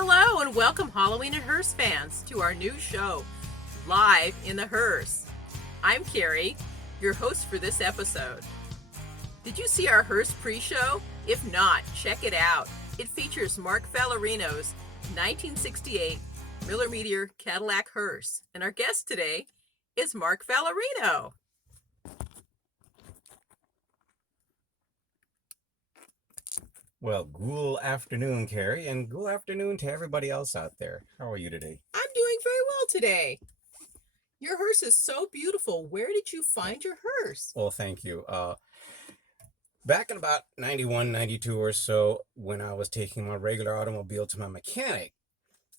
Hello and welcome Halloween and Hearse fans to our new show, Live in the Hearse. I'm Kerri, your host for this episode. Did you see our Hearse pre-show? If not, check it out. It features Mark Valerino's 1968 Miller Meteor Cadillac Hearse, and our guest today is Mark Valerino. Well, good afternoon, Kerri, and good afternoon to everybody else out there. How are you today? I'm doing very well today. Your hearse is so beautiful. Where did you find your hearse? Well, thank you. Back in about 91, 92 or so, when I was taking my regular automobile to my mechanic,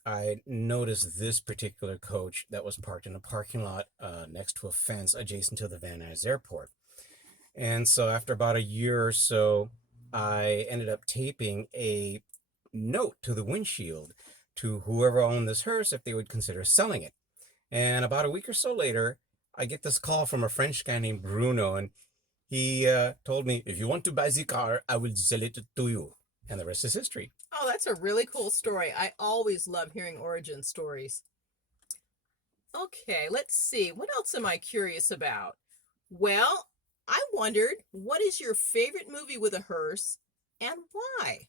I noticed this particular coach that was parked in a parking lot next to a fence adjacent to the Van Nuys Airport. And so after about a year or so, I ended up taping a note to the windshield to whoever owned this hearse if they would consider selling it. And about a week or so later, I get this call from a French guy named Bruno, and he told me, if you want to buy the car, I will sell it to you. And the rest is history. Oh, that's a really cool story. I always love hearing origin stories. Okay, let's see. What else am I curious about? Well, I wondered, what is your favorite movie with a hearse and why?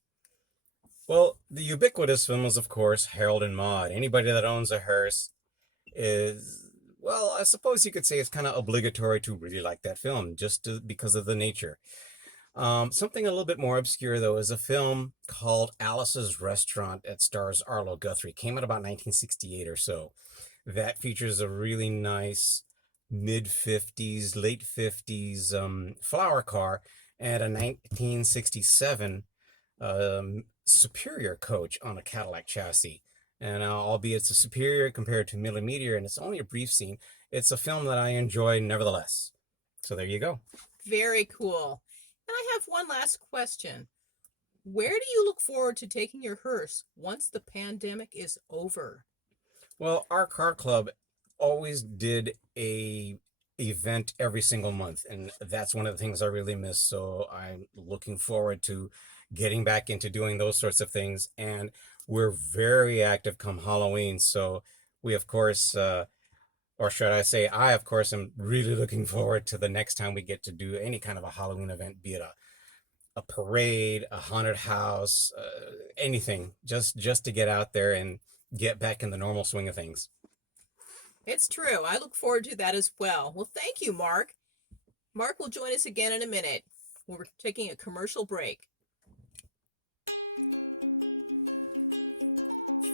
Well, the ubiquitous film is, of course, Harold and Maude. Anybody that owns a hearse is, well, I suppose you could say it's kind of obligatory to really like that film, because of the nature. Something a little bit more obscure, though, is a film called Alice's Restaurant that stars Arlo Guthrie. Came out about 1968 or so. That features a really nice mid-50s, late 50s flower car and a 1967 Superior coach on a Cadillac chassis. And albeit it's a Superior compared to Miller Meteor, and it's only a brief scene, it's a film that I enjoy nevertheless. So there you go. Very cool. And I have one last question. Where do you look forward to taking your hearse once the pandemic is over? Well, our car club always did a event every single month, and that's one of the things I really miss. So I'm looking forward to getting back into doing those sorts of things. And we're very active come Halloween. So we, of course, or should I say, I, of course, am really looking forward to the next time we get to do any kind of a Halloween event, be it a parade, a haunted house, anything, just to get out there and get back in the normal swing of things. It's true. I look forward to that as well. Well, thank you, Mark. Mark will join us again in a minute. We're taking a commercial break.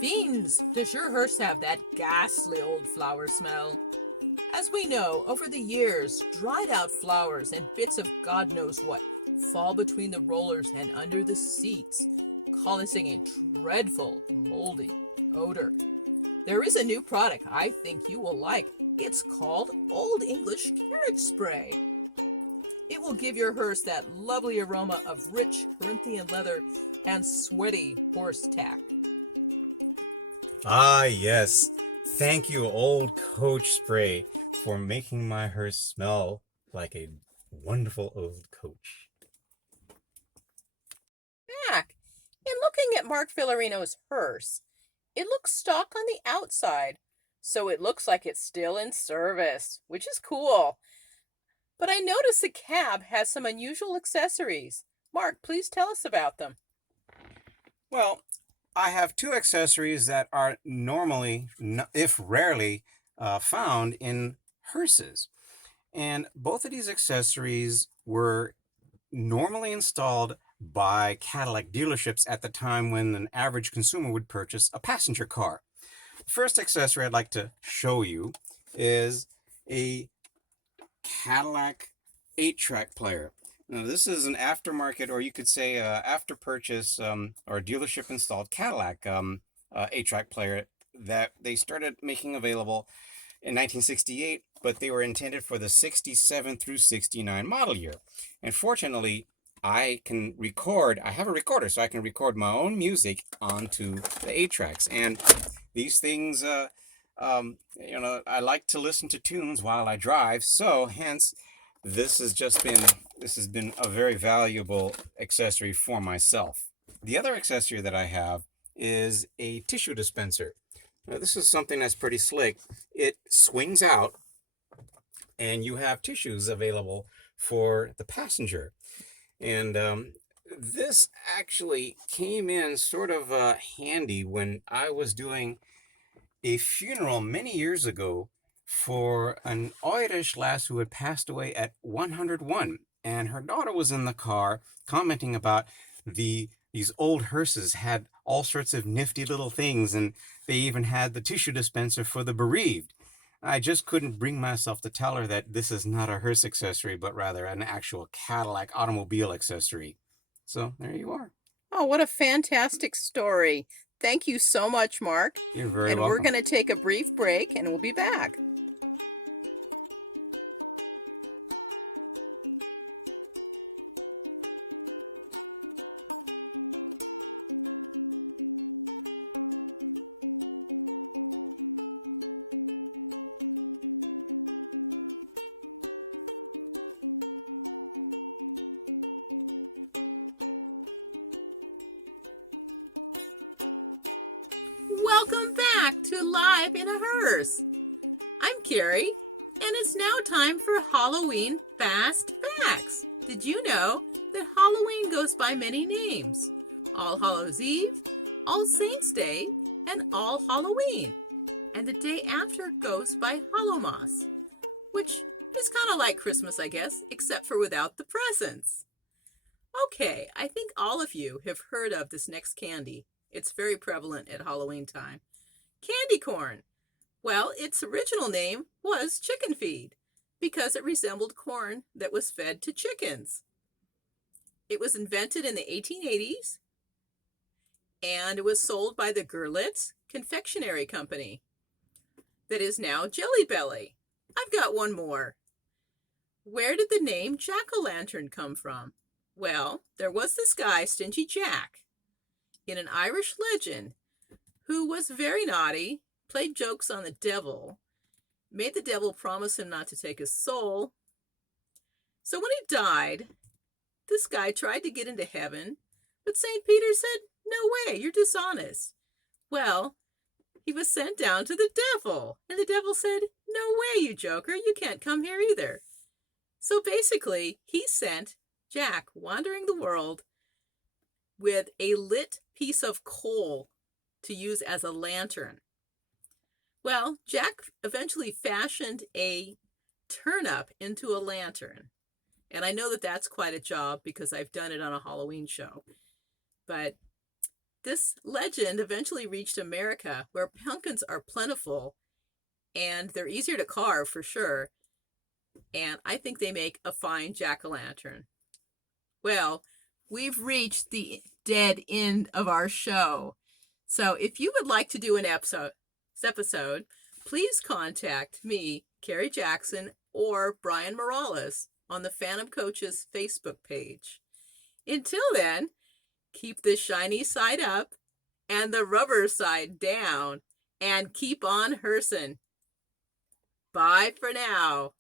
Fiends, does your hearse have that ghastly old flower smell? As we know, over the years, dried out flowers and bits of God knows what fall between the rollers and under the seats, causing a dreadful, moldy odor. There is a new product I think you will like. It's called Old English Carriage Spray. It will give your hearse that lovely aroma of rich Corinthian leather and sweaty horse tack. Ah, yes. Thank you, Old Coach Spray, for making my hearse smell like a wonderful old coach. Back. In looking at Mark Villarino's hearse, it looks stock on the outside, so it looks like it's still in service, which is cool. But I notice the cab has some unusual accessories. Mark, please tell us about them. Well, I have two accessories that are normally, if rarely, found in hearses. And both of these accessories were normally installed by Cadillac dealerships at the time when an average consumer would purchase a passenger car. The first accessory I'd like to show you is a Cadillac 8-track player. Now, this is an aftermarket, or you could say after-purchase or dealership-installed Cadillac 8-track player that they started making available in 1968, but they were intended for the 67 through 69 model year. And fortunately, I have a recorder, so I can record my own music onto the 8-tracks. And these things, I like to listen to tunes while I drive, so hence this has been a very valuable accessory for myself. The other accessory that I have is a tissue dispenser. Now, this is something that's pretty slick. It swings out, and you have tissues available for the passenger. And this actually came in sort of handy when I was doing a funeral many years ago for an Irish lass who had passed away at 101. And her daughter was in the car commenting about these old hearses had all sorts of nifty little things, and they even had the tissue dispenser for the bereaved. I just couldn't bring myself to tell her that this is not a hearse accessory, but rather an actual Cadillac automobile accessory. So there you are. Oh, what a fantastic story. Thank you so much, Mark. You're very And welcome. we're going to take a brief break and we'll be back. Welcome back to Live in a Hearse. I'm Kerri, and it's now time for Halloween Fast Facts. Did you know that Halloween goes by many names? All Hallows Eve, All Saints Day, and All Halloween. And the day after goes by Hallowmas, which is kind of like Christmas, I guess, except for without the presents. Okay, I think all of you have heard of this next candy. It's very prevalent at Halloween time. Candy corn. Well, its original name was chicken feed because it resembled corn that was fed to chickens. It was invented in the 1880s and it was sold by the Gerlitz Confectionery Company that is now Jelly Belly. I've got one more. Where did the name Jack-o'-lantern come from? Well, there was this guy, Stingy Jack, in an Irish legend, who was very naughty, played jokes on the devil, made the devil promise him not to take his soul. So when he died, this guy tried to get into heaven, but St. Peter said, "No way, you're dishonest." Well, he was sent down to the devil, and the devil said, "No way, you joker, you can't come here either." So basically, he sent Jack wandering the world with a lit piece of coal to use as a lantern. Well, Jack eventually fashioned a turnip into a lantern. And I know that that's quite a job because I've done it on a Halloween show. But this legend eventually reached America, where pumpkins are plentiful and they're easier to carve for sure. And I think they make a fine jack-o'-lantern. Well, we've reached the dead end of our show. So if you would like to do an episode, please contact me, Kerri Jackson, or Brian Morales on the Phantom Coaches Facebook page. Until then, keep the shiny side up and the rubber side down, and keep on hearsing. Bye for now.